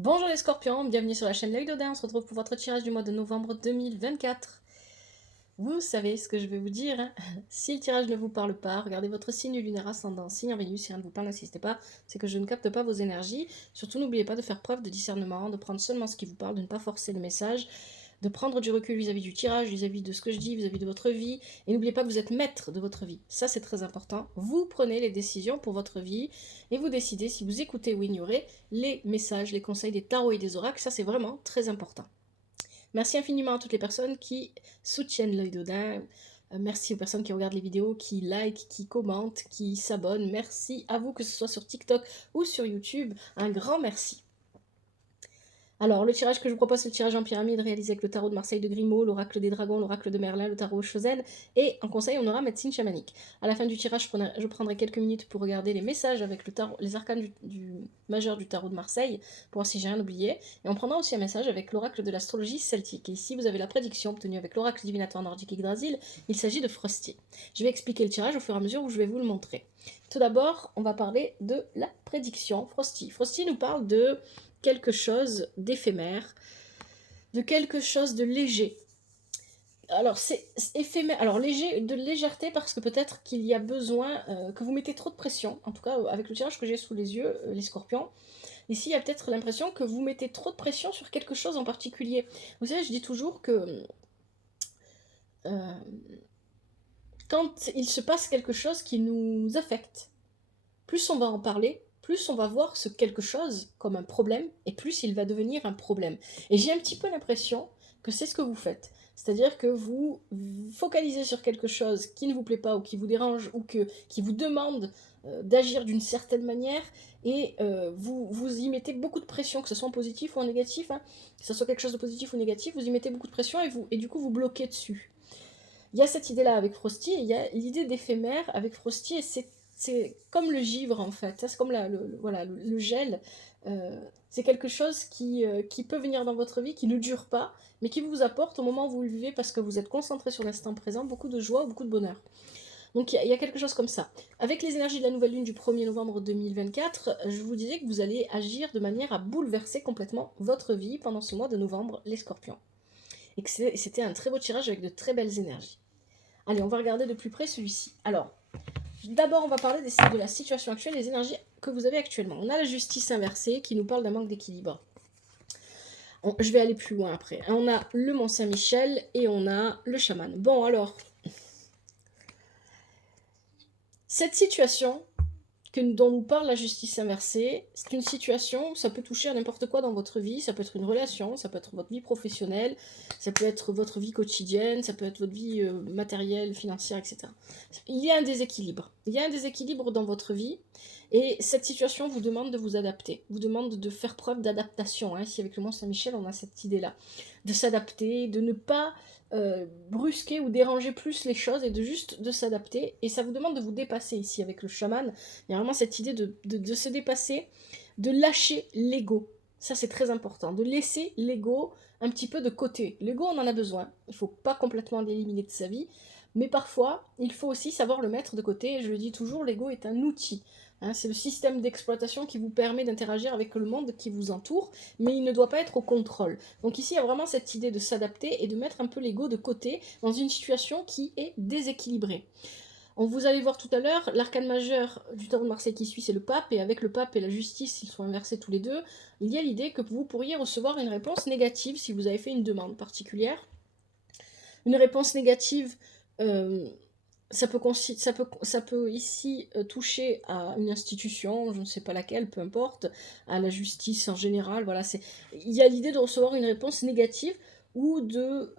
Bonjour les scorpions, bienvenue sur la chaîne L'Œil d'Odin, on se retrouve pour votre tirage du mois de novembre 2024. Vous savez ce que je vais vous dire, hein. Si le tirage ne vous parle pas, regardez votre signe lunaire ascendant, signe en Vénus, si rien ne vous parle, n'insistez pas, c'est que je ne capte pas vos énergies. Surtout n'oubliez pas de faire preuve de discernement, de prendre seulement ce qui vous parle, de ne pas forcer le message, de prendre du recul vis-à-vis du tirage, vis-à-vis de ce que je dis, vis-à-vis de votre vie, et n'oubliez pas que vous êtes maître de votre vie. Ça c'est très important, vous prenez les décisions pour votre vie, et vous décidez si vous écoutez ou ignorez les messages, les conseils des tarots et des oracles, ça c'est vraiment très important. Merci infiniment à toutes les personnes qui soutiennent l'œil d'Odin. Merci aux personnes qui regardent les vidéos, qui like, qui commentent, qui s'abonnent. Merci à vous, que ce soit sur TikTok ou sur YouTube. Un grand merci. Alors, le tirage que je vous propose, c'est le tirage en pyramide réalisé avec le tarot de Marseille de Grimaud, l'oracle des dragons, l'oracle de Merlin, le tarot Chosen. Et en conseil, on aura médecine chamanique. À la fin du tirage, je prendrai quelques minutes pour regarder les messages avec le tarot, les arcanes du majeur du tarot de Marseille, pour voir si j'ai rien oublié. Et on prendra aussi un message avec l'oracle de l'astrologie celtique. Et ici, vous avez la prédiction obtenue avec l'oracle divinatoire nordique Yggdrasil. Il s'agit de Frosty. Je vais expliquer le tirage au fur et à mesure où je vais vous le montrer. Tout d'abord, on va parler de la prédiction Frosty. Frosty nous parle de quelque chose d'éphémère, de quelque chose de léger. Alors, c'est éphémère, alors léger, de légèreté, parce que peut-être qu'il y a besoin que vous mettez trop de pression, en tout cas avec le tirage que j'ai sous les yeux, les scorpions. Ici, il y a peut-être l'impression que vous mettez trop de pression sur quelque chose en particulier. Vous savez, je dis toujours que quand il se passe quelque chose qui nous affecte, plus on va en parler, plus on va voir ce quelque chose comme un problème, et plus il va devenir un problème. Et j'ai un petit peu l'impression que c'est ce que vous faites. C'est-à-dire que vous focalisez sur quelque chose qui ne vous plaît pas, ou qui vous dérange, ou qui vous demande d'agir d'une certaine manière, et vous y mettez beaucoup de pression, que ce soit en positif ou en négatif, hein, que ce soit quelque chose de positif ou négatif, vous y mettez beaucoup de pression, et du coup vous bloquez dessus. Il y a cette idée-là avec Frosty, et il y a l'idée d'éphémère avec Frosty, et c'est comme le givre en fait, c'est comme voilà, le gel. C'est quelque chose qui peut venir dans votre vie, qui ne dure pas, mais qui vous apporte au moment où vous le vivez parce que vous êtes concentré sur l'instant présent, beaucoup de joie, beaucoup de bonheur. Donc il y a quelque chose comme ça. Avec les énergies de la nouvelle lune du 1er novembre 2024, je vous disais que vous allez agir de manière à bouleverser complètement votre vie pendant ce mois de novembre, les scorpions. Et que c'était un très beau tirage avec de très belles énergies. Allez, on va regarder de plus près celui-ci. Alors, d'abord, on va parler de la situation actuelle, des énergies que vous avez actuellement. On a la justice inversée qui nous parle d'un manque d'équilibre. Je vais aller plus loin après. On a le Mont Saint-Michel et on a le chaman. Bon, alors, cette situation dont nous parle la justice inversée, c'est une situation où ça peut toucher à n'importe quoi dans votre vie. Ça peut être une relation, ça peut être votre vie professionnelle, ça peut être votre vie quotidienne, ça peut être votre vie matérielle, financière, etc. Il y a un déséquilibre. Il y a un déséquilibre dans votre vie, et cette situation vous demande de vous adapter, vous demande de faire preuve d'adaptation. Hein. Ici, avec le Mont Saint-Michel, on a cette idée-là, de s'adapter, de ne pas brusquer ou déranger plus les choses, et de juste de s'adapter. Et ça vous demande de vous dépasser ici avec le chaman. Il y a vraiment cette idée de se dépasser, de lâcher l'ego. Ça, c'est très important, de laisser l'ego un petit peu de côté. L'ego, on en a besoin. Il ne faut pas complètement l'éliminer de sa vie, mais parfois, il faut aussi savoir le mettre de côté. Et je le dis toujours, l'ego est un outil. Hein, c'est le système d'exploitation qui vous permet d'interagir avec le monde qui vous entoure, mais il ne doit pas être au contrôle. Donc ici, il y a vraiment cette idée de s'adapter et de mettre un peu l'ego de côté dans une situation qui est déséquilibrée. Vous allez voir tout à l'heure, l'arcane majeur du tarot de Marseille qui suit, c'est le pape, et avec le pape et la justice, ils sont inversés tous les deux, il y a l'idée que vous pourriez recevoir une réponse négative si vous avez fait une demande particulière. Une réponse négative, ça peut ici toucher à une institution, je ne sais pas laquelle, peu importe, à la justice en général. Voilà, il y a l'idée de recevoir une réponse négative ou de...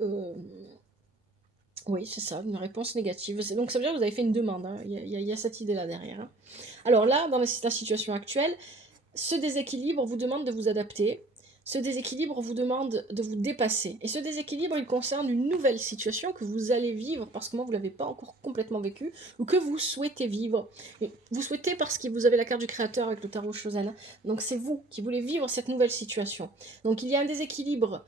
oui, c'est ça, une réponse négative. Donc ça veut dire que vous avez fait une demande, hein. Il y a cette idée-là derrière. Hein. Alors là, dans la situation actuelle, ce déséquilibre vous demande de vous adapter. Ce déséquilibre vous demande de vous dépasser. Et ce déséquilibre, il concerne une nouvelle situation que vous allez vivre, parce que moi, vous ne l'avez pas encore complètement vécu, ou que vous souhaitez vivre. Et vous souhaitez parce que vous avez la carte du créateur avec le tarot Chosen. Donc c'est vous qui voulez vivre cette nouvelle situation. Donc il y a un déséquilibre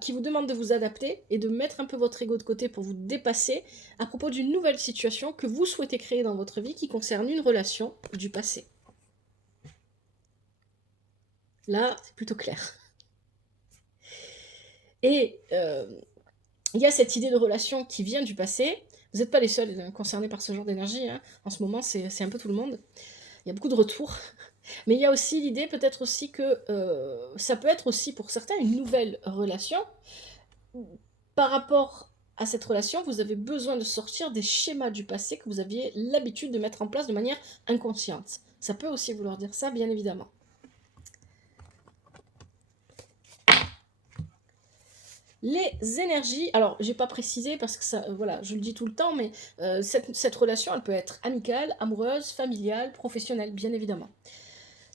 qui vous demande de vous adapter et de mettre un peu votre ego de côté pour vous dépasser à propos d'une nouvelle situation que vous souhaitez créer dans votre vie qui concerne une relation du passé. Là, c'est plutôt clair. Et il y a cette idée de relation qui vient du passé. Vous n'êtes pas les seuls concernés par ce genre d'énergie, hein. En ce moment, c'est un peu tout le monde. Il y a beaucoup de retours. Mais il y a aussi l'idée peut-être aussi que ça peut être aussi pour certains une nouvelle relation. Par rapport à cette relation, vous avez besoin de sortir des schémas du passé que vous aviez l'habitude de mettre en place de manière inconsciente. Ça peut aussi vouloir dire ça, bien évidemment. Les énergies, alors j'ai pas précisé parce que ça, voilà, je le dis tout le temps, mais cette relation, elle peut être amicale, amoureuse, familiale, professionnelle, bien évidemment.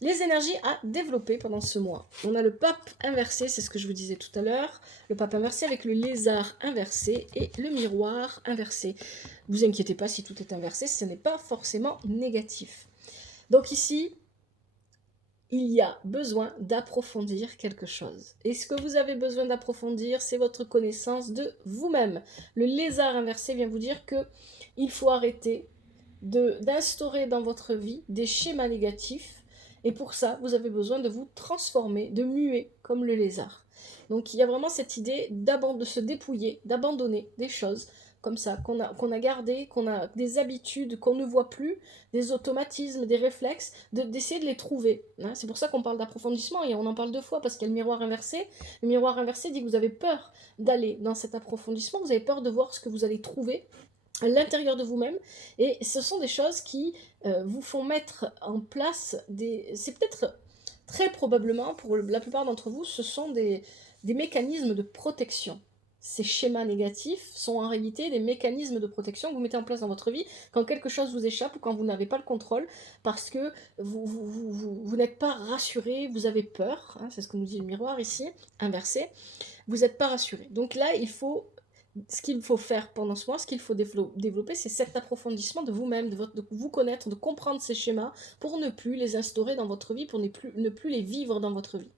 Les énergies à développer pendant ce mois. On a le pape inversé, c'est ce que je vous disais tout à l'heure, le pape inversé avec le lézard inversé et le miroir inversé. Ne vous inquiétez pas si tout est inversé, ce n'est pas forcément négatif. Donc ici, il y a besoin d'approfondir quelque chose. Et ce que vous avez besoin d'approfondir, c'est votre connaissance de vous-même. Le lézard inversé vient vous dire que il faut arrêter d'instaurer dans votre vie des schémas négatifs. Et pour ça, vous avez besoin de vous transformer, de muer comme le lézard. Donc il y a vraiment cette idée de se dépouiller, d'abandonner des choses comme ça, qu'on a gardées, qu'on a des habitudes qu'on ne voit plus, des automatismes, des réflexes, d'essayer de les trouver, hein. C'est pour ça qu'on parle d'approfondissement et on en parle deux fois parce qu'il y a le miroir inversé. Le miroir inversé dit que vous avez peur d'aller dans cet approfondissement, vous avez peur de voir ce que vous allez trouver à l'intérieur de vous-même, et ce sont des choses qui vous font mettre en place c'est peut-être très probablement pour la plupart d'entre vous, ce sont des mécanismes de protection. Ces schémas négatifs sont en réalité des mécanismes de protection que vous mettez en place dans votre vie quand quelque chose vous échappe ou quand vous n'avez pas le contrôle parce que vous n'êtes pas rassuré, vous avez peur, hein, c'est ce que nous dit le miroir ici, inversé, vous n'êtes pas rassuré. Donc là, ce qu'il faut faire pendant ce mois, ce qu'il faut développer, c'est cet approfondissement de vous-même, de vous connaître, de comprendre ces schémas pour ne plus les instaurer dans votre vie, pour ne plus les vivre dans votre vie.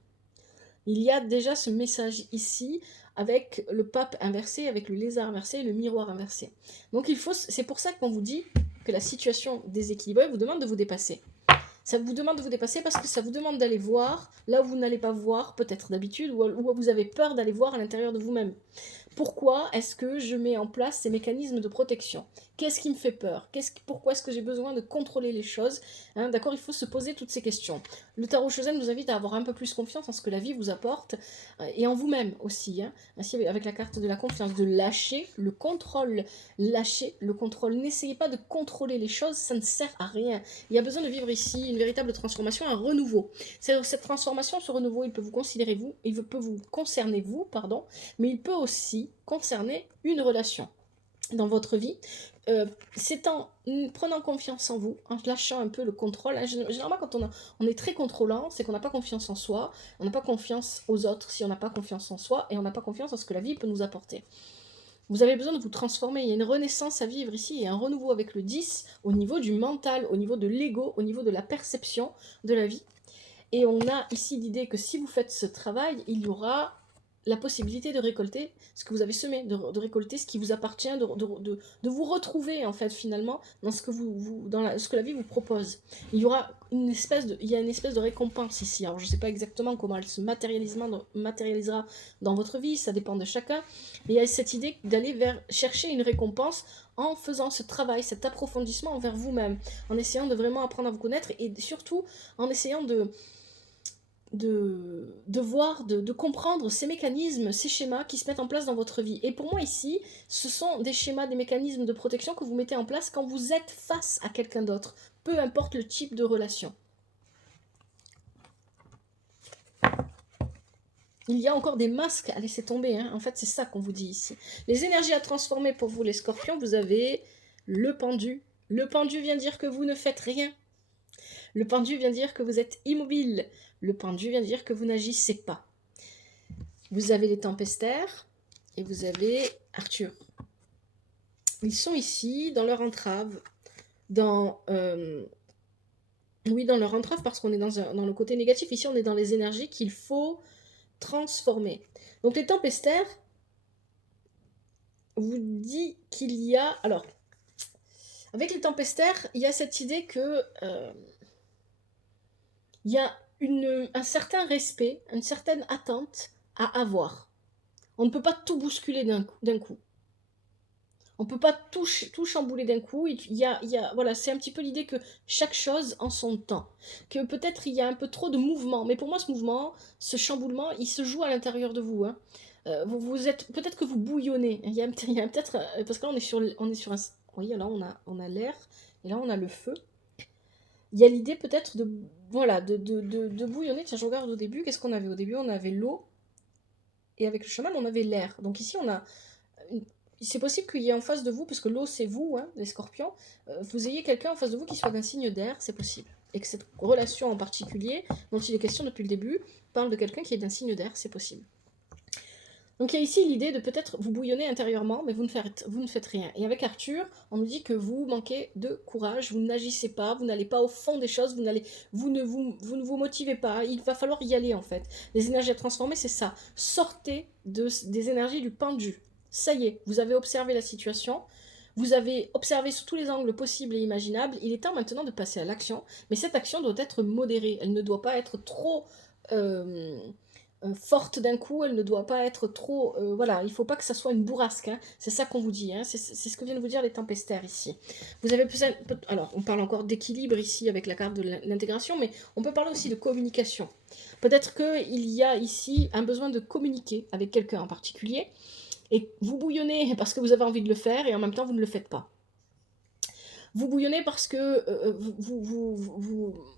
Il y a déjà ce message ici avec le pape inversé, avec le lézard inversé et le miroir inversé. Donc c'est pour ça qu'on vous dit que la situation déséquilibrée vous demande de vous dépasser. Ça vous demande de vous dépasser parce que ça vous demande d'aller voir là où vous n'allez pas voir peut-être d'habitude ou où vous avez peur d'aller voir à l'intérieur de vous-même. Pourquoi est-ce que je mets en place ces mécanismes de protection? Qu'est-ce qui me fait peur? Pourquoi est-ce que j'ai besoin de contrôler les choses, hein? D'accord, il faut se poser toutes ces questions. Le tarot Chosen vous invite à avoir un peu plus confiance en ce que la vie vous apporte et en vous-même aussi, hein? Ainsi, avec la carte de la confiance, de lâcher le contrôle. Lâcher le contrôle. N'essayez pas de contrôler les choses, ça ne sert à rien. Il y a besoin de vivre ici une véritable transformation, un renouveau. Cette transformation, ce renouveau, il peut vous concerner vous, pardon, mais il peut aussi concerner une relation dans votre vie. C'est en prenant confiance en vous, en lâchant un peu le contrôle. Généralement, quand on est très contrôlant, c'est qu'on n'a pas confiance en soi, on n'a pas confiance aux autres si on n'a pas confiance en soi, et on n'a pas confiance en ce que la vie peut nous apporter. Vous avez besoin de vous transformer, il y a une renaissance à vivre ici, et un renouveau avec le 10 au niveau du mental, au niveau de l'ego, au niveau de la perception de la vie. Et on a ici l'idée que si vous faites ce travail, il y aura la possibilité de récolter ce que vous avez semé, de récolter ce qui vous appartient, de vous retrouver en fait finalement dans ce que, ce que la vie vous propose. Il y aura une espèce de récompense ici. Alors je ne sais pas exactement comment elle se matérialisera dans votre vie, ça dépend de chacun, mais il y a cette idée d'aller chercher une récompense en faisant ce travail, cet approfondissement envers vous-même, en essayant de vraiment apprendre à vous connaître et surtout en essayant de voir, de comprendre ces mécanismes, ces schémas qui se mettent en place dans votre vie. Et pour moi ici, ce sont des schémas, des mécanismes de protection que vous mettez en place quand vous êtes face à quelqu'un d'autre, peu importe le type de relation. Il y a encore des masques à laisser tomber, hein. En fait c'est ça qu'on vous dit ici. Les énergies à transformer pour vous les scorpions, vous avez le pendu. Le pendu vient dire que vous ne faites rien. Le pendu vient dire que vous êtes immobile. Le pendu vient dire que vous n'agissez pas. Vous avez les tempestaires et vous avez Arthur. Ils sont ici dans leur entrave, dans leur entrave parce qu'on est dans le côté négatif. Ici, on est dans les énergies qu'il faut transformer. Donc les tempestaires vous dit qu'il y a... Alors, avec les tempestaires, il y a cette idée que il y a un certain respect, une certaine attente à avoir. On ne peut pas tout bousculer d'un coup. On ne peut pas tout chambouler d'un coup. Voilà, c'est un petit peu l'idée que chaque chose en son temps. Que peut-être il y a un peu trop de mouvement. Mais pour moi, ce mouvement, ce chamboulement, il se joue à l'intérieur de vous. Hein. Vous êtes, peut-être que vous bouillonnez. Il y a peut-être, parce que là, on est sur un, oui, là, on a l'air, et là, on a le feu. Il y a l'idée peut-être de, voilà, de bouillonner. Tiens, je regarde au début, qu'est-ce qu'on avait au début? On avait l'eau, et avec le chaman, on avait l'air. Donc ici, on a c'est possible qu'il y ait en face de vous, parce que l'eau c'est vous, hein, les scorpions, vous ayez quelqu'un en face de vous qui soit d'un signe d'air, c'est possible. Et que cette relation en particulier, dont il est question depuis le début, parle de quelqu'un qui est d'un signe d'air, c'est possible. Donc il y a ici l'idée de peut-être vous bouillonner intérieurement, mais vous ne faites rien. Et avec Arthur, on nous dit que vous manquez de courage, vous n'agissez pas, vous n'allez pas au fond des choses, vous ne vous motivez pas, il va falloir y aller en fait. Les énergies à transformer, c'est ça. Sortez des énergies du pendu. Ça y est, vous avez observé la situation, vous avez observé sous tous les angles possibles et imaginables, il est temps maintenant de passer à l'action, mais cette action doit être modérée, elle ne doit pas être trop... forte d'un coup, elle ne doit pas être trop... voilà, il ne faut pas que ça soit une bourrasque, hein. C'est ça qu'on vous dit, hein. C'est ce que viennent vous dire les tempestaires ici. Vous avez alors, on parle encore d'équilibre ici avec la carte de l'intégration, mais on peut parler aussi de communication. Peut-être qu'il y a ici un besoin de communiquer avec quelqu'un en particulier, et vous bouillonnez parce que vous avez envie de le faire, et en même temps vous ne le faites pas. Vous bouillonnez parce que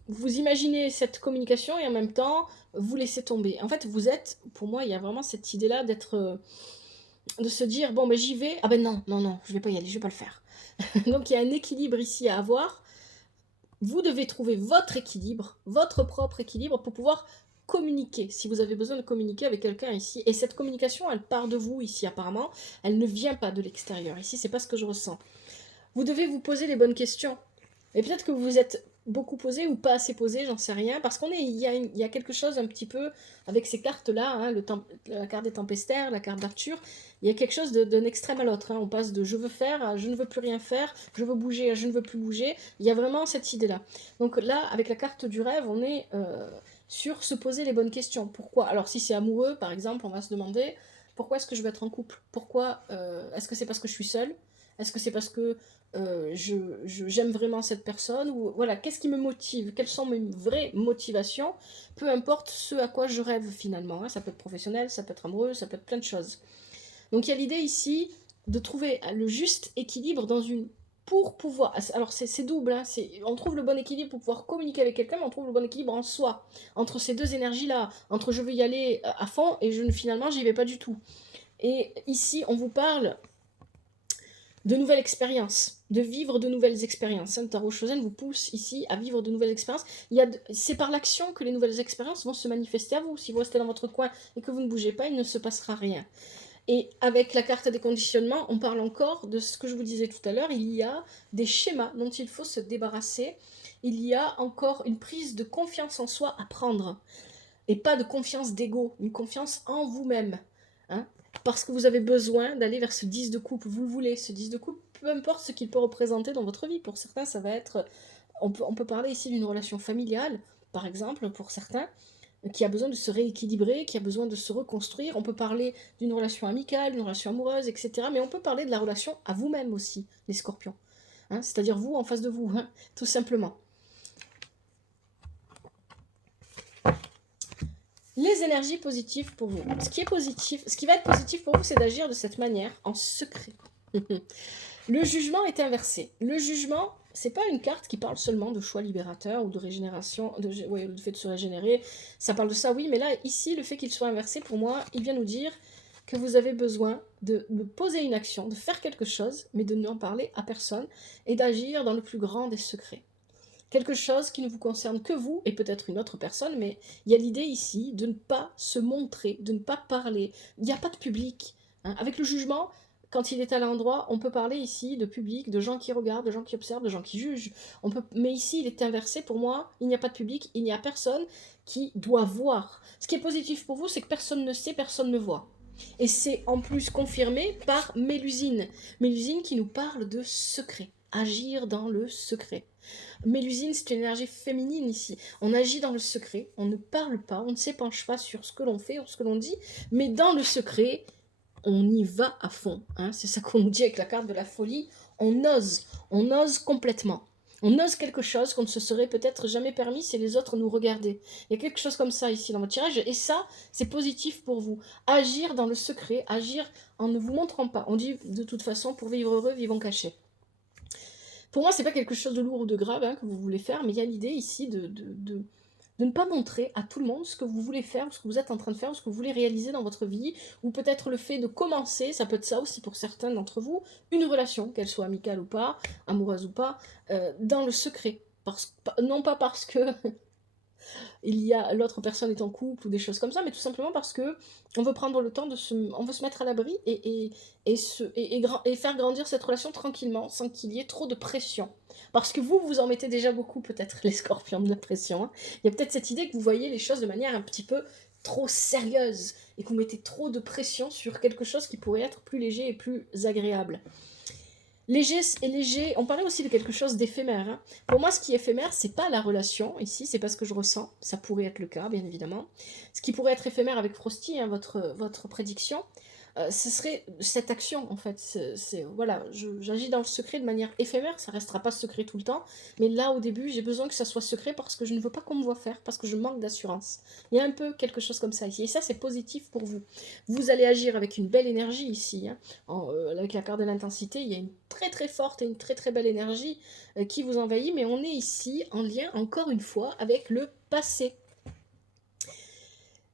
vous imaginez cette communication et en même temps, vous laissez tomber. En fait, vous êtes, pour moi, il y a vraiment cette idée-là d'être, de se dire, bon, ben j'y vais, ah ben non, non, non, je vais pas y aller, je vais pas le faire. Donc il y a un équilibre ici à avoir. Vous devez trouver votre équilibre, votre propre équilibre pour pouvoir communiquer, si vous avez besoin de communiquer avec quelqu'un ici. Et cette communication, elle part de vous ici apparemment, elle ne vient pas de l'extérieur. Ici, c'est pas ce que je ressens. Vous devez vous poser les bonnes questions. Et peut-être que vous vous êtes beaucoup posé ou pas assez posé, j'en sais rien, parce il y a quelque chose un petit peu avec ces cartes-là, hein, la carte des tempestaires, la carte d'Arthur, il y a quelque chose d'un extrême à l'autre. Hein. On passe de je veux faire à je ne veux plus rien faire, je veux bouger à je ne veux plus bouger. Il y a vraiment cette idée-là. Donc là, avec la carte du rêve, on est sur se poser les bonnes questions. Pourquoi? Alors si c'est amoureux, par exemple, on va se demander pourquoi est-ce que je veux être en couple? Pourquoi est-ce que c'est parce que je suis seule? Est-ce que c'est parce que j'aime vraiment cette personne, ou voilà, qu'est-ce qui me motive, quelles sont mes vraies motivations, peu importe ce à quoi je rêve finalement, hein. Ça peut être professionnel, ça peut être amoureux, ça peut être plein de choses. Donc il y a l'idée ici de trouver le juste équilibre pour pouvoir, alors c'est double, hein, on trouve le bon équilibre pour pouvoir communiquer avec quelqu'un, mais on trouve le bon équilibre en soi, entre ces deux énergies-là, entre je veux y aller à fond et finalement j'y vais pas du tout. Et ici on vous parle de nouvelles expériences, de vivre de nouvelles expériences. Le tarot Chosen vous pousse ici à vivre de nouvelles expériences. C'est par l'action que les nouvelles expériences vont se manifester à vous. Si vous restez dans votre coin et que vous ne bougez pas, il ne se passera rien. Et avec la carte des conditionnements, on parle encore de ce que je vous disais tout à l'heure, il y a des schémas dont il faut se débarrasser. Il y a encore une prise de confiance en soi à prendre. Et pas de confiance d'ego, une confiance en vous-même. Hein, parce que vous avez besoin d'aller vers ce 10 de coupe, vous le voulez, ce 10 de coupe, peu importe ce qu'il peut représenter dans votre vie. Pour certains, ça va être... On peut parler ici d'une relation familiale, par exemple, pour certains, qui a besoin de se rééquilibrer, qui a besoin de se reconstruire. On peut parler d'une relation amicale, d'une relation amoureuse, etc. Mais on peut parler de la relation à vous-même aussi, les scorpions. Hein, c'est-à-dire vous en face de vous, hein, tout simplement. Les énergies positives pour vous. Ce qui va être positif pour vous, c'est d'agir de cette manière, en secret. Le jugement est inversé. Le jugement, c'est pas une carte qui parle seulement de choix libérateur ou de régénération, le fait de se régénérer. Ça parle de ça, oui, mais là, ici, le fait qu'il soit inversé, pour moi, il vient nous dire que vous avez besoin de poser une action, de faire quelque chose, mais de n'en parler à personne, et d'agir dans le plus grand des secrets. Quelque chose qui ne vous concerne que vous, et peut-être une autre personne, mais il y a l'idée ici de ne pas se montrer, de ne pas parler. Il n'y a pas de public. Hein. Avec le jugement, quand il est à l'endroit, on peut parler ici de public, de gens qui regardent, de gens qui observent, de gens qui jugent. Mais ici, il est inversé pour moi, il n'y a pas de public, il n'y a personne qui doit voir. Ce qui est positif pour vous, c'est que personne ne sait, personne ne voit. Et c'est en plus confirmé par Mélusine. Mélusine qui nous parle de secret. agir dans le secret. Mélusine, c'est une énergie féminine ici. On agit dans le secret, on ne parle pas, on ne s'épanche pas sur ce que l'on fait ou ce que l'on dit, mais dans le secret, on y va à fond. Hein. C'est ça qu'on nous dit avec la carte de la folie. On ose complètement. On ose quelque chose qu'on ne se serait peut-être jamais permis si les autres nous regardaient. Il y a quelque chose comme ça ici dans votre tirage, et ça, c'est positif pour vous. Agir dans le secret, agir en ne vous montrant pas. On dit de toute façon, pour vivre heureux, vivons cachés. Pour moi, c'est pas quelque chose de lourd ou de grave hein, que vous voulez faire, mais il y a l'idée ici de ne pas montrer à tout le monde ce que vous voulez faire, ou ce que vous êtes en train de faire, ou ce que vous voulez réaliser dans votre vie, ou peut-être le fait de commencer, ça peut être ça aussi pour certains d'entre vous, une relation, qu'elle soit amicale ou pas, amoureuse ou pas, dans le secret. Non pas parce que l'autre personne est en couple ou des choses comme ça, mais tout simplement parce que on veut prendre le temps on veut se mettre à l'abri et faire grandir cette relation tranquillement, sans qu'il y ait trop de pression. Parce que vous en mettez déjà beaucoup, peut-être, les scorpions, de la pression. Hein. Il y a peut-être cette idée que vous voyez les choses de manière un petit peu trop sérieuse et que vous mettez trop de pression sur quelque chose qui pourrait être plus léger et plus agréable. Léger et léger, on parlait aussi de quelque chose d'éphémère. Hein. Pour moi, ce qui est éphémère, c'est pas la relation, ici, c'est pas ce que je ressens, ça pourrait être le cas, bien évidemment. Ce qui pourrait être éphémère avec Frosty, hein, votre prédiction, ce serait cette action, en fait. Voilà, j'agis dans le secret de manière éphémère, ça restera pas secret tout le temps, mais là, au début, j'ai besoin que ça soit secret parce que je ne veux pas qu'on me voit faire, parce que je manque d'assurance. Il y a un peu quelque chose comme ça ici, et ça, c'est positif pour vous. Vous allez agir avec une belle énergie ici, hein. Avec la carte de l'intensité, il y a une très très forte et une très très belle énergie qui vous envahit, mais on est ici en lien, encore une fois, avec le passé.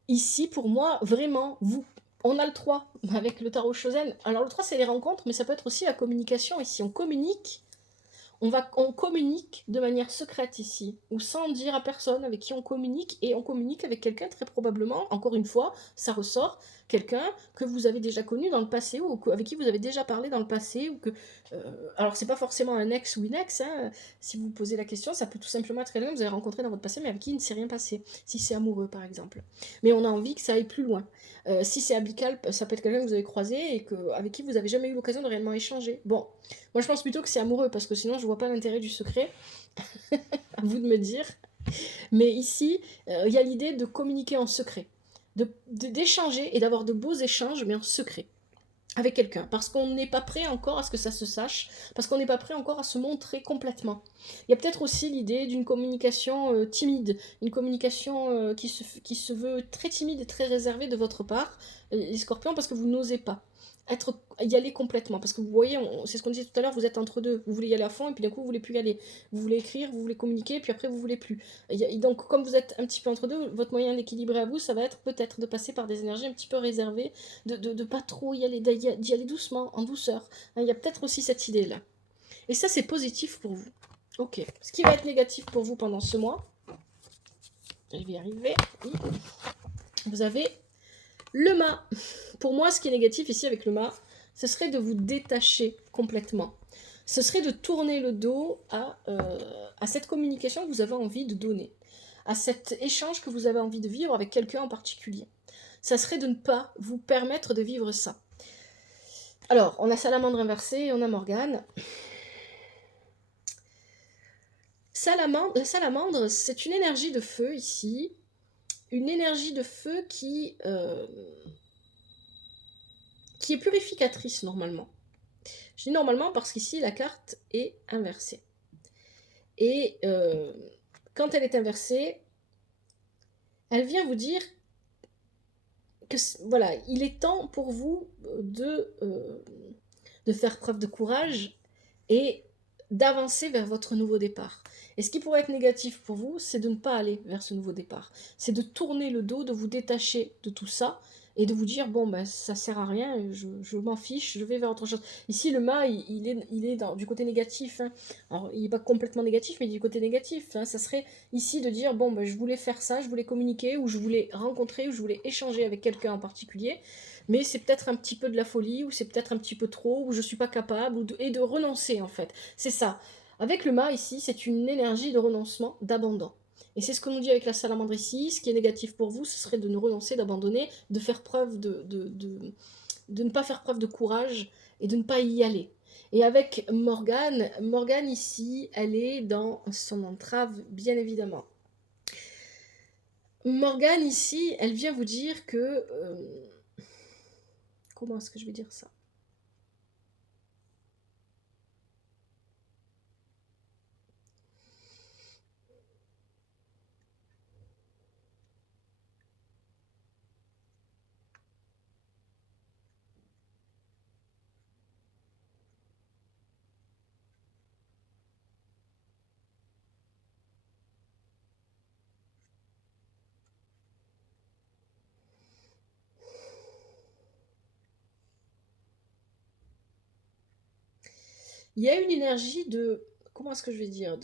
Ici, pour moi, vraiment, on a le 3 avec le tarot Chosen. Alors le 3, c'est les rencontres, mais ça peut être aussi la communication. Ici, on communique. On communique de manière secrète ici, ou sans dire à personne avec qui on communique, et on communique avec quelqu'un très probablement, encore une fois, ça ressort, quelqu'un que vous avez déjà connu dans le passé, ou avec qui vous avez déjà parlé dans le passé, ou que... alors c'est pas forcément un ex ou une ex, hein, si vous vous posez la question, ça peut tout simplement être quelqu'un que vous avez rencontré dans votre passé, mais avec qui il ne s'est rien passé, si c'est amoureux par exemple. Mais on a envie que ça aille plus loin. Si c'est amical, ça peut être quelqu'un que vous avez croisé, et avec qui vous n'avez jamais eu l'occasion de réellement échanger. Bon, moi je pense plutôt que c'est amoureux, parce que sinon je vois pas l'intérêt du secret, à vous de me dire. Mais ici, il y a l'idée de communiquer en secret, d'échanger et d'avoir de beaux échanges, mais en secret, avec quelqu'un, parce qu'on n'est pas prêt encore à ce que ça se sache, parce qu'on n'est pas prêt encore à se montrer complètement. Il y a peut-être aussi l'idée d'une communication timide, une communication qui se veut très timide et très réservée de votre part, les scorpions, parce que vous n'osez pas y aller complètement, parce que vous voyez, c'est ce qu'on disait tout à l'heure, vous êtes entre deux, vous voulez y aller à fond, et puis d'un coup vous voulez plus y aller, vous voulez écrire, vous voulez communiquer, et puis après vous voulez plus. Donc comme vous êtes un petit peu entre deux, votre moyen d'équilibrer à vous, ça va être peut-être de passer par des énergies un petit peu réservées, de pas trop y aller, d'y aller doucement, en douceur. Hein, il y a peut-être aussi cette idée-là. Et ça, c'est positif pour vous. Ok. Ce qui va être négatif pour vous pendant ce mois, je vais y arriver, oui. Vous avez le mât. Pour moi, ce qui est négatif ici avec le mât, ce serait de vous détacher complètement. Ce serait de tourner le dos à cette communication que vous avez envie de donner, à cet échange que vous avez envie de vivre avec quelqu'un en particulier. Ça serait de ne pas vous permettre de vivre ça. Alors, on a Salamandre inversée et on a Morgane. Salamandre, c'est une énergie de feu ici. Une énergie de feu qui est purificatrice normalement. Je dis normalement parce qu'ici la carte est inversée. Et quand elle est inversée, elle vient vous dire que voilà, il est temps pour vous de faire preuve de courage et d'avancer vers votre nouveau départ. Et ce qui pourrait être négatif pour vous, c'est de ne pas aller vers ce nouveau départ. C'est de tourner le dos, de vous détacher de tout ça et de vous dire, bon, ben, ça sert à rien, je m'en fiche, je vais vers autre chose. Ici, le mât, il est du côté négatif. Hein. Alors, il n'est pas complètement négatif, mais du côté négatif. Hein. Ça serait ici de dire, bon, ben, je voulais faire ça, je voulais communiquer, ou je voulais rencontrer, ou je voulais échanger avec quelqu'un en particulier, mais c'est peut-être un petit peu de la folie, ou c'est peut-être un petit peu trop, ou je suis pas capable, et de renoncer, en fait. C'est ça. Avec le mât, ici, c'est une énergie de renoncement, d'abandon. Et c'est ce que nous dit avec la salamandre ici. Ce qui est négatif pour vous, ce serait de ne renoncer, d'abandonner, de faire preuve de ne pas faire preuve de courage et de ne pas y aller. Et avec Morgane, Morgane ici, elle est dans son entrave, bien évidemment. Morgane ici, elle vient vous dire que... comment est-ce que je vais dire ça? Il y a une énergie de... Comment est-ce que je vais dire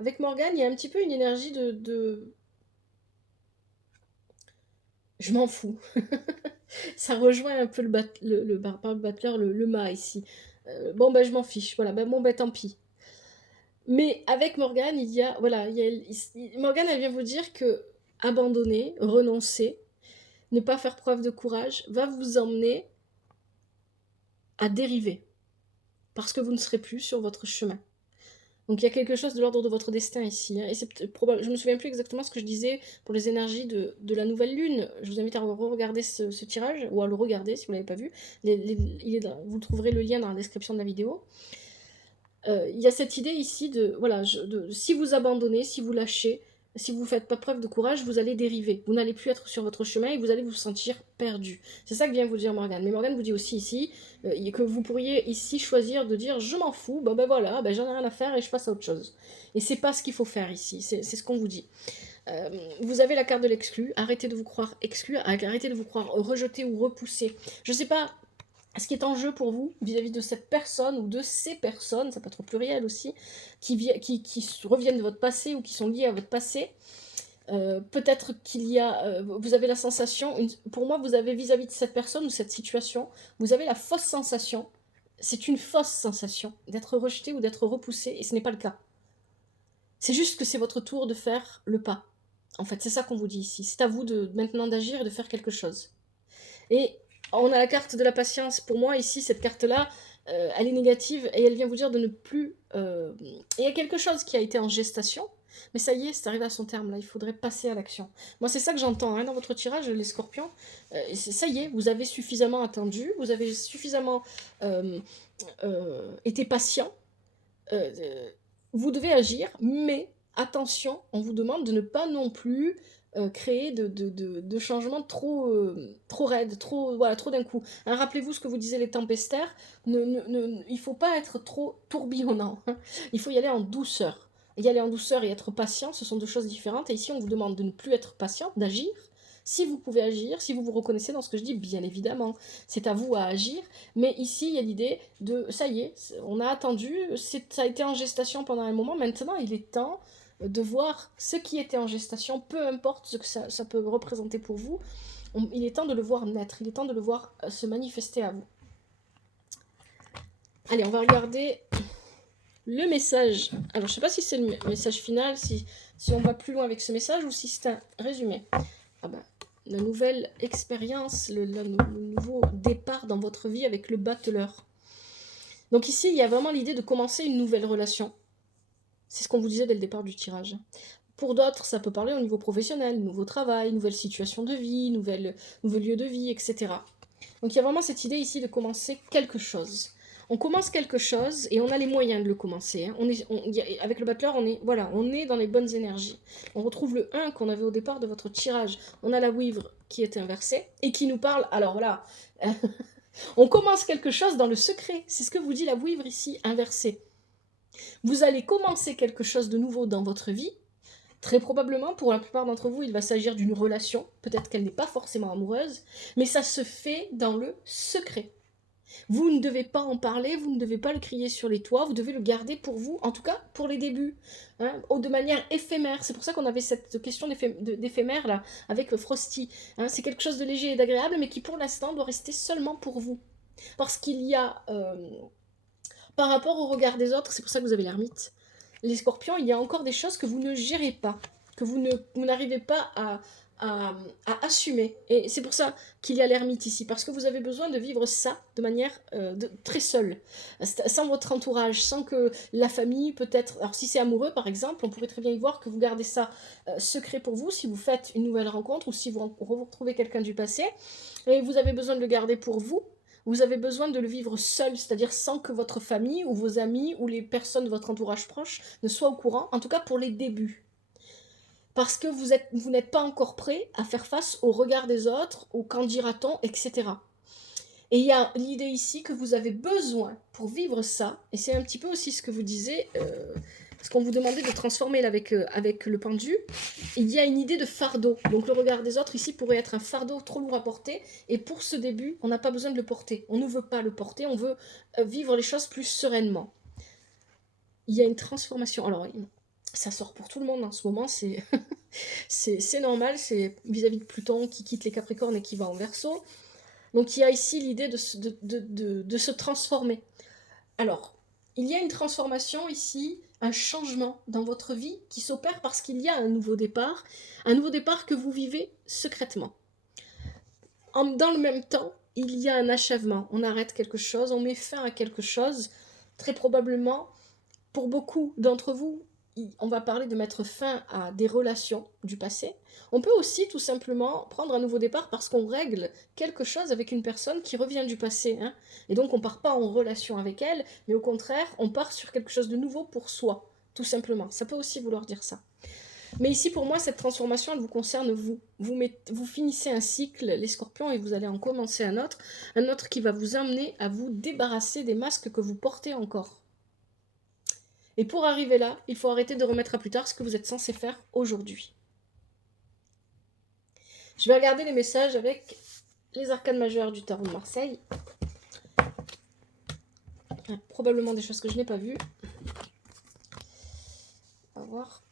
avec Morgane, il y a un petit peu une énergie de... Je m'en fous. Ça rejoint un peu le battleur, le mât ici. Bon, ben je m'en fiche. Voilà, ben bon, ben tant pis. Mais avec Morgane, il y a... Voilà, Morgane, elle vient vous dire que abandonner, renoncer, ne pas faire preuve de courage, va vous emmener à dériver. Parce que vous ne serez plus sur votre chemin. Donc il y a quelque chose de l'ordre de votre destin ici. Hein. Et c'est probable. Je me souviens plus exactement ce que je disais pour les énergies de la nouvelle lune. Je vous invite à re-regarder ce tirage, ou à le regarder si vous ne l'avez pas vu. Vous trouverez le lien dans la description de la vidéo. Il y a cette idée ici de, voilà, si vous abandonnez, si vous lâchez, si vous ne faites pas preuve de courage, vous allez dériver. Vous n'allez plus être sur votre chemin et vous allez vous sentir perdu. C'est ça que vient vous dire Morgane. Mais Morgane vous dit aussi ici que vous pourriez ici choisir de dire je m'en fous, ben voilà, ben j'en ai rien à faire et je passe à autre chose. Et c'est pas ce qu'il faut faire ici, c'est ce qu'on vous dit. Vous avez la carte de l'exclu, arrêtez de vous croire exclu, arrêtez de vous croire rejeté ou repoussé. Je sais pas ce qui est en jeu pour vous vis-à-vis de cette personne ou de ces personnes, ça peut être au pluriel aussi, qui reviennent de votre passé ou qui sont liées à votre passé. Peut-être qu'il y a, vous avez la sensation, pour moi vous avez vis-à-vis de cette personne ou cette situation, vous avez la fausse sensation, c'est une fausse sensation d'être rejeté ou d'être repoussé et ce n'est pas le cas. C'est juste que c'est votre tour de faire le pas. En fait, c'est ça qu'on vous dit ici. C'est à vous maintenant d'agir et de faire quelque chose. Et on a la carte de la patience. Pour moi, ici, cette carte-là, elle est négative et elle vient vous dire de ne plus... Il y a quelque chose qui a été en gestation, mais ça y est, c'est arrivé à son terme. Là, il faudrait passer à l'action. Moi, c'est ça que j'entends dans votre tirage, les scorpions. Ça y est, vous avez suffisamment attendu, vous avez suffisamment été patient. Vous devez agir, mais attention, on vous demande de ne pas non plus créer de changements trop raides, trop d'un coup. Hein, rappelez-vous ce que vous disiez les tempestaires, il ne faut pas être trop tourbillonnant, hein. Il faut y aller en douceur. Y aller en douceur et être patient, ce sont deux choses différentes, et ici on vous demande de ne plus être patient, d'agir. Si vous pouvez agir, si vous vous reconnaissez dans ce que je dis, bien évidemment, c'est à vous à agir, mais ici il y a l'idée de, ça y est, on a attendu, ça a été en gestation pendant un moment, maintenant il est temps de voir ce qui était en gestation, peu importe ce que ça peut représenter pour vous, il est temps de le voir naître, il est temps de le voir se manifester à vous. Allez, on va regarder le message. Alors, je sais pas si c'est le message final, si on va plus loin avec ce message ou si c'est un résumé. Ah ben, la nouvelle expérience, le nouveau départ dans votre vie avec le battleur. Donc ici, il y a vraiment l'idée de commencer une nouvelle relation. C'est ce qu'on vous disait dès le départ du tirage. Pour d'autres, ça peut parler au niveau professionnel, nouveau travail, nouvelle situation de vie, nouveau lieu de vie, etc. Donc il y a vraiment cette idée ici de commencer quelque chose. On commence quelque chose et on a les moyens de le commencer. Hein. Avec le battleur, on est dans les bonnes énergies. On retrouve le 1 qu'on avait au départ de votre tirage. On a la Wivre qui est inversée et qui nous parle. Alors voilà, on commence quelque chose dans le secret. C'est ce que vous dit la Wivre ici, inversée. Vous allez commencer quelque chose de nouveau dans votre vie. Très probablement, pour la plupart d'entre vous, il va s'agir d'une relation. Peut-être qu'elle n'est pas forcément amoureuse, mais ça se fait dans le secret. Vous ne devez pas en parler, vous ne devez pas le crier sur les toits, vous devez le garder pour vous, en tout cas pour les débuts, hein, de manière éphémère. C'est pour ça qu'on avait cette question d'éphémère là, avec Frosty. Hein, c'est quelque chose de léger et d'agréable, mais qui pour l'instant doit rester seulement pour vous. Parce qu'il y a, par rapport au regard des autres, c'est pour ça que vous avez l'ermite, les scorpions, il y a encore des choses que vous ne gérez pas, que vous n'arrivez pas à assumer. Et c'est pour ça qu'il y a l'ermite ici, parce que vous avez besoin de vivre ça de manière très seule, sans votre entourage, sans que la famille peut-être... Alors si c'est amoureux par exemple, on pourrait très bien y voir que vous gardez ça secret pour vous, si vous faites une nouvelle rencontre ou si vous retrouvez quelqu'un du passé, et vous avez besoin de le garder pour vous. Vous avez besoin de le vivre seul, c'est-à-dire sans que votre famille ou vos amis ou les personnes de votre entourage proche ne soient au courant, en tout cas pour les débuts. Parce que vous n'êtes pas encore prêt à faire face au regard des autres, au qu'en dira-t-on, etc. Et il y a l'idée ici que vous avez besoin pour vivre ça, et c'est un petit peu aussi ce que vous disiez, parce qu'on vous demandait de transformer avec le pendu, il y a une idée de fardeau. Donc le regard des autres ici pourrait être un fardeau trop lourd à porter, et pour ce début, on n'a pas besoin de le porter. On ne veut pas le porter, on veut vivre les choses plus sereinement. Il y a une transformation. Alors, ça sort pour tout le monde en ce moment, c'est normal, c'est vis-à-vis de Pluton qui quitte les Capricornes et qui va en Verseau. Donc il y a ici l'idée de se transformer. Alors, il y a une transformation ici, un changement dans votre vie qui s'opère parce qu'il y a un nouveau départ que vous vivez secrètement. Dans le même temps, il y a un achèvement, on arrête quelque chose, on met fin à quelque chose, très probablement, pour beaucoup d'entre vous, on va parler de mettre fin à des relations du passé. On peut aussi tout simplement prendre un nouveau départ parce qu'on règle quelque chose avec une personne qui revient du passé. Hein. Et donc on ne part pas en relation avec elle, mais au contraire, on part sur quelque chose de nouveau pour soi, tout simplement. Ça peut aussi vouloir dire ça. Mais ici, pour moi, cette transformation, elle vous concerne vous. Vous finissez un cycle, les scorpions, et vous allez en commencer un autre qui va vous amener à vous débarrasser des masques que vous portez encore. Et pour arriver là, il faut arrêter de remettre à plus tard ce que vous êtes censé faire aujourd'hui. Je vais regarder les messages avec les arcanes majeures du tarot de Marseille. Il y a probablement des choses que je n'ai pas vues. On va voir.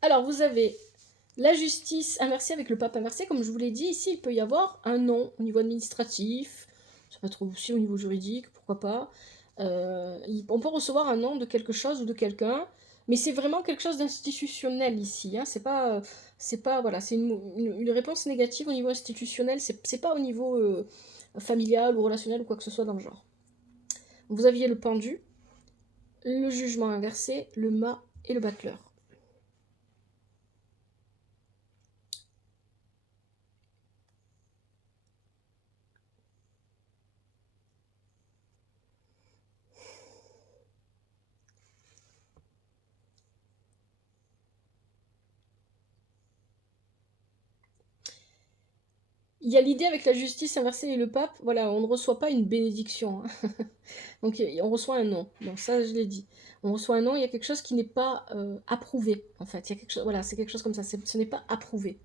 Alors, vous avez la justice inversée avec le pape inversé. Comme je vous l'ai dit, ici, il peut y avoir un non au niveau administratif. Ça peut être aussi au niveau juridique, pourquoi pas. On peut recevoir un non de quelque chose ou de quelqu'un. Mais c'est vraiment quelque chose d'institutionnel ici. Hein. C'est pas voilà, c'est une réponse négative au niveau institutionnel. C'est pas au niveau familial ou relationnel ou quoi que ce soit dans le genre. Vous aviez le pendu, le jugement inversé, le mât et le battleur. Il y a l'idée avec la justice inversée et le pape, voilà, on ne reçoit pas une bénédiction. Hein. Donc on reçoit un non. Bon, ça je l'ai dit. On reçoit un non, il y a quelque chose qui n'est pas approuvé, en fait. Il y a quelque chose, voilà, c'est quelque chose comme ça, ce n'est pas approuvé.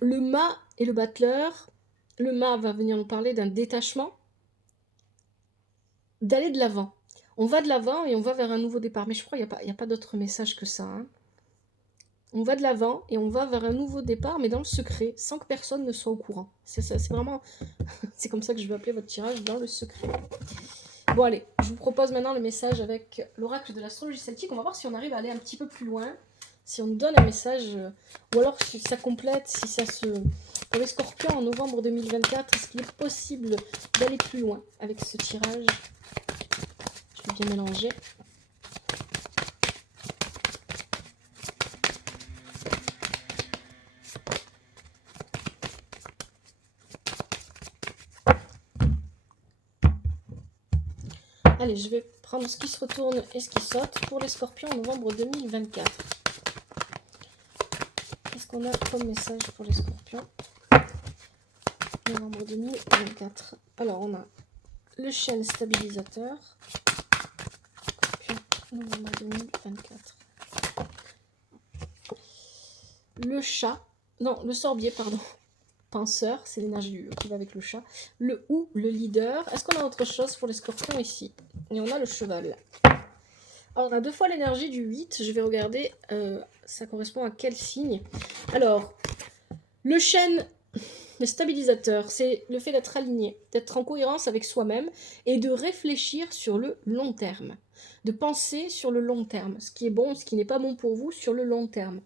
Le mât et le battleur, le mât va venir nous parler d'un détachement, d'aller de l'avant. On va de l'avant et on va vers un nouveau départ. Mais je crois qu'il n'y a pas d'autre message que ça. Hein. On va de l'avant et on va vers un nouveau départ, mais dans le secret, sans que personne ne soit au courant. C'est vraiment... c'est comme ça que je vais appeler votre tirage, dans le secret. Bon allez, je vous propose maintenant le message avec l'oracle de l'astrologie celtique. On va voir si on arrive à aller un petit peu plus loin, si on nous donne un message, ou alors si ça complète, si ça se... Pour les scorpions en novembre 2024, est-ce qu'il est possible d'aller plus loin avec ce tirage? Je vais bien mélanger. Allez, je vais prendre ce qui se retourne et ce qui saute pour les scorpions en novembre 2024. Qu'est-ce qu'on a comme message pour les scorpions novembre 2024? Alors, on a le chêne stabilisateur. Novembre 2024. Le chat. Non, le sorbier, pardon. Penseur, c'est l'énergie qui va avec le chat. Le ou, le leader. Est-ce qu'on a autre chose pour les scorpions ici? Et on a le cheval. Alors, on a deux fois l'énergie du 8. Je vais regarder, ça correspond à quel signe. Alors, le chêne, le stabilisateur, c'est le fait d'être aligné, d'être en cohérence avec soi-même et de réfléchir sur le long terme, de penser sur le long terme, ce qui est bon, ce qui n'est pas bon pour vous sur le long terme.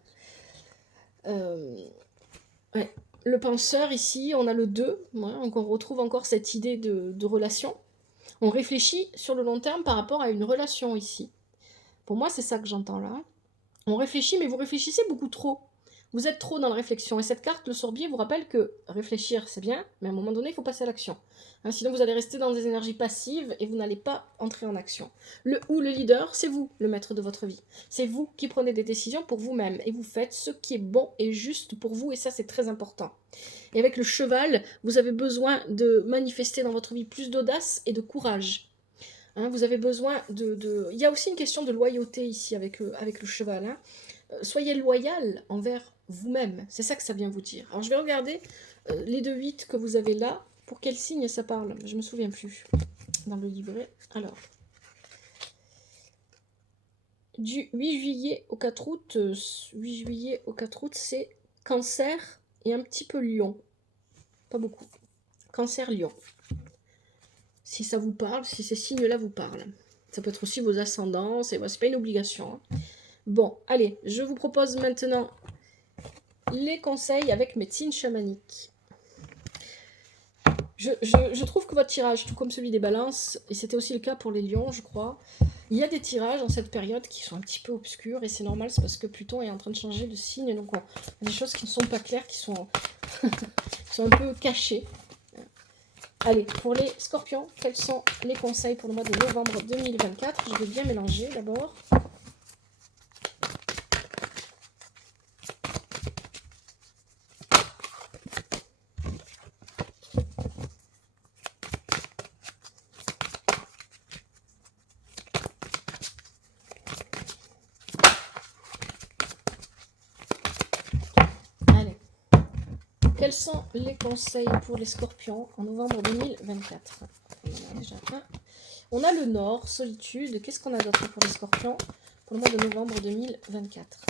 Ouais. Le penseur ici, on a le 2, donc on retrouve encore cette idée de relation. On réfléchit sur le long terme par rapport à une relation ici. Pour moi, c'est ça que j'entends là. On réfléchit, mais vous réfléchissez beaucoup trop. Vous êtes trop dans la réflexion. Et cette carte, le Sorbier, vous rappelle que réfléchir, c'est bien, mais à un moment donné, il faut passer à l'action. Sinon, vous allez rester dans des énergies passives et vous n'allez pas entrer en action. Le leader, c'est vous, le maître de votre vie. C'est vous qui prenez des décisions pour vous-même et vous faites ce qui est bon et juste pour vous, et ça, c'est très important. Et avec le cheval, vous avez besoin de manifester dans votre vie plus d'audace et de courage. Vous avez besoin de... Il y a aussi une question de loyauté ici avec le cheval. Soyez loyal envers vous-même. C'est ça que ça vient vous dire. Alors je vais regarder les 2-8 que vous avez là. Pour quel signe ça parle? Je ne me souviens plus dans le livret. Alors, du 8 juillet au 4 août, 8 juillet au 4 août, c'est Cancer et un petit peu Lion. Pas beaucoup. Cancer, Lion. Si ça vous parle, si ces signes-là vous parlent. Ça peut être aussi vos ascendants, c'est pas une obligation. Bon, allez, je vous propose maintenant les conseils avec médecine chamanique. Je trouve que votre tirage, tout comme celui des balances, et c'était aussi le cas pour les lions, je crois, il y a des tirages en cette période qui sont un petit peu obscurs, et c'est normal, c'est parce que Pluton est en train de changer de signe, donc il y a des choses qui ne sont pas claires, qui sont, qui sont un peu cachées. Allez, pour les scorpions, quels sont les conseils pour le mois de novembre 2024? Je vais bien mélanger d'abord. Quels sont les conseils pour les scorpions en novembre 2024? On a le nord, solitude. Qu'est-ce qu'on a d'autre pour les scorpions pour le mois de novembre 2024?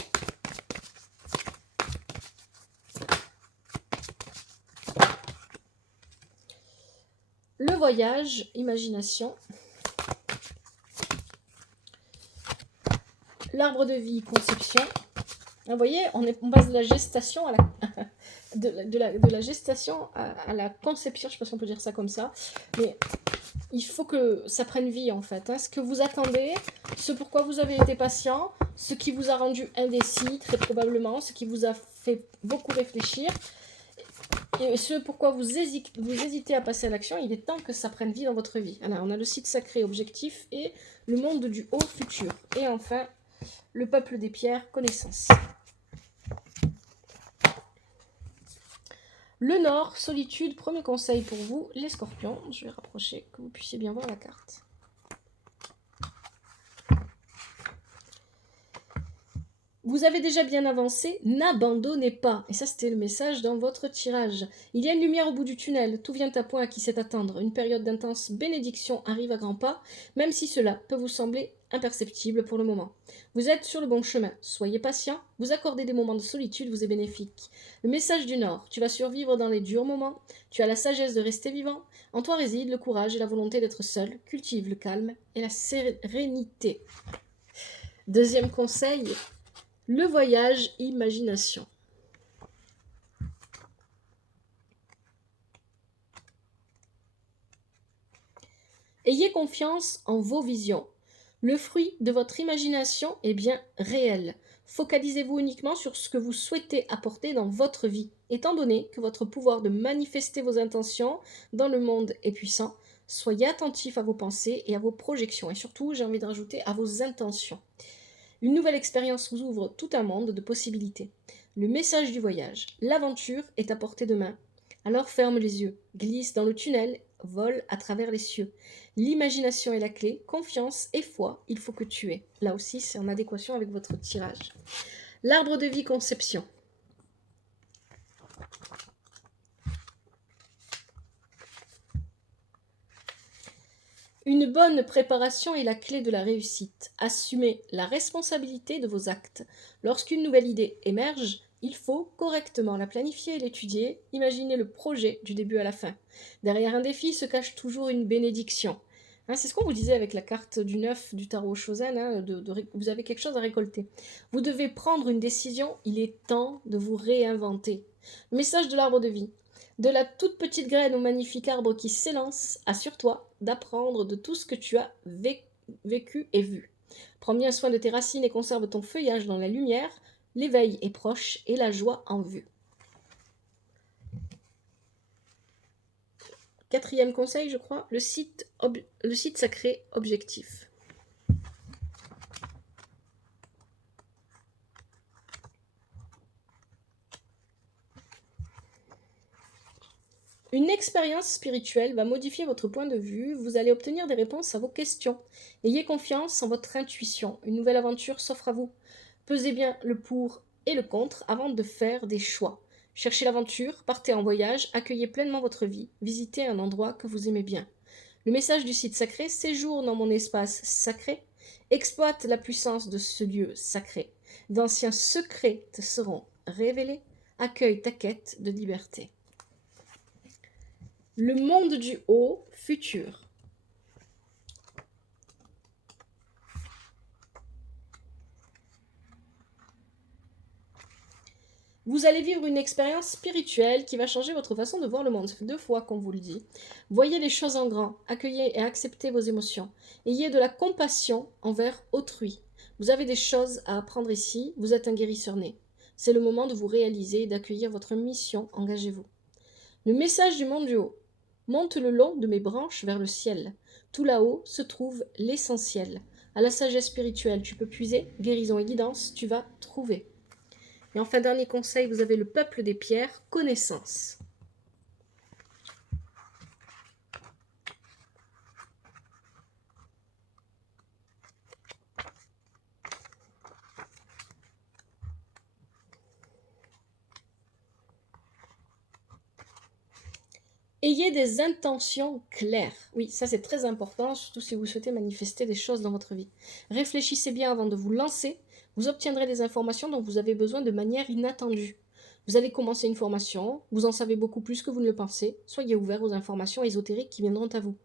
Le voyage, imagination. L'arbre de vie, conception. Vous voyez, on passe de la gestation à la... de la gestation à la conception, je ne sais pas si on peut dire ça comme ça, mais il faut que ça prenne vie en fait. Ce que vous attendez, ce pourquoi vous avez été patient, ce qui vous a rendu indécis très probablement, ce qui vous a fait beaucoup réfléchir, et ce pourquoi vous hésitez à passer à l'action, il est temps que ça prenne vie dans votre vie. Alors, on a le site sacré objectif et le monde du haut futur. Et enfin, le peuple des pierres, connaissance. Le nord, solitude, premier conseil pour vous, les scorpions. Je vais rapprocher, que vous puissiez bien voir la carte. Vous avez déjà bien avancé, n'abandonnez pas. Et ça, c'était le message dans votre tirage. Il y a une lumière au bout du tunnel, tout vient à point à qui sait attendre. Une période d'intense bénédiction arrive à grands pas, même si cela peut vous sembler imperceptible pour le moment. Vous êtes sur le bon chemin, soyez patient, vous accordez des moments de solitude vous est bénéfique. Le message du Nord, tu vas survivre dans les durs moments, tu as la sagesse de rester vivant, en toi réside le courage et la volonté d'être seul, cultive le calme et la sérénité. Deuxième conseil, le voyage, imagination. Ayez confiance en vos visions. Le fruit de votre imagination est bien réel. Focalisez-vous uniquement sur ce que vous souhaitez apporter dans votre vie. Étant donné que votre pouvoir de manifester vos intentions dans le monde est puissant, soyez attentif à vos pensées et à vos projections. Et surtout, j'ai envie de rajouter à vos intentions. Une nouvelle expérience vous ouvre tout un monde de possibilités. Le message du voyage, l'aventure est à portée de main. Alors ferme les yeux, glisse dans le tunnel, vole à travers les cieux. L'imagination est la clé, confiance et foi, il faut que tu aies. Là aussi, c'est en adéquation avec votre tirage. L'arbre de vie conception. Une bonne préparation est la clé de la réussite. Assumez la responsabilité de vos actes. Lorsqu'une nouvelle idée émerge, Il faut correctement la planifier et l'étudier, imaginer le projet du début à la fin. Derrière un défi se cache toujours une bénédiction. Hein, c'est ce qu'on vous disait avec la carte du 9 du tarot Shozen, hein, vous avez quelque chose à récolter. Vous devez prendre une décision, il est temps de vous réinventer. Message de l'arbre de vie. De la toute petite graine au magnifique arbre qui s'élance, assure-toi d'apprendre de tout ce que tu as vécu et vu. Prends bien soin de tes racines et conserve ton feuillage dans la lumière. L'éveil est proche et la joie en vue. Quatrième conseil, je crois, le site sacré objectif. Une expérience spirituelle va modifier votre point de vue, vous allez obtenir des réponses à vos questions. Ayez confiance en votre intuition, une nouvelle aventure s'offre à vous. Pesez bien le pour et le contre avant de faire des choix. Cherchez l'aventure, partez en voyage, accueillez pleinement votre vie, visitez un endroit que vous aimez bien. Le message du site sacré, séjourne dans mon espace sacré, exploite la puissance de ce lieu sacré. D'anciens secrets te seront révélés, accueille ta quête de liberté. Le monde du haut, futur. Vous allez vivre une expérience spirituelle qui va changer votre façon de voir le monde. Ça fait 2 fois qu'on vous le dit. Voyez les choses en grand, accueillez et acceptez vos émotions. Ayez de la compassion envers autrui. Vous avez des choses à apprendre ici, vous êtes un guérisseur né. C'est le moment de vous réaliser et d'accueillir votre mission, engagez-vous. Le message du monde du haut. Monte le long de mes branches vers le ciel. Tout là-haut se trouve l'essentiel. À la sagesse spirituelle, tu peux puiser, guérison et guidance, tu vas trouver. Et enfin, dernier conseil, vous avez le peuple des pierres, connaissance. Ayez des intentions claires. Oui, ça c'est très important, surtout si vous souhaitez manifester des choses dans votre vie. Réfléchissez bien avant de vous lancer. Vous obtiendrez des informations dont vous avez besoin de manière inattendue. Vous allez commencer une formation, vous en savez beaucoup plus que vous ne le pensez. Soyez ouvert aux informations ésotériques qui viendront à vous.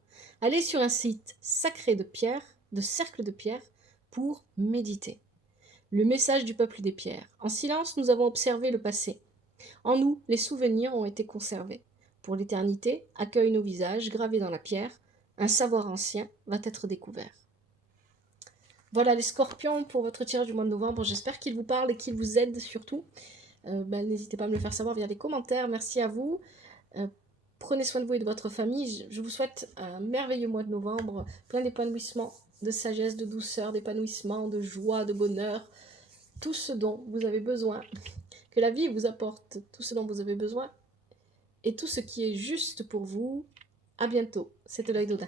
Allez sur un site sacré de pierre, de cercle de pierre, pour méditer. Le message du peuple des pierres. En silence, nous avons observé le passé. En nous, les souvenirs ont été conservés. Pour l'éternité, accueille nos visages gravés dans la pierre. Un savoir ancien va être découvert. Voilà les scorpions pour votre tirage du mois de novembre. J'espère qu'il vous parle et qu'il vous aide surtout. N'hésitez pas à me le faire savoir via les commentaires. Merci à vous. Prenez soin de vous et de votre famille. Je vous souhaite un merveilleux mois de novembre, plein d'épanouissement, de sagesse, de douceur, d'épanouissement, de joie, de bonheur. Tout ce dont vous avez besoin. Que la vie vous apporte tout ce dont vous avez besoin et tout ce qui est juste pour vous. À bientôt. C'était l'œil d'Odin.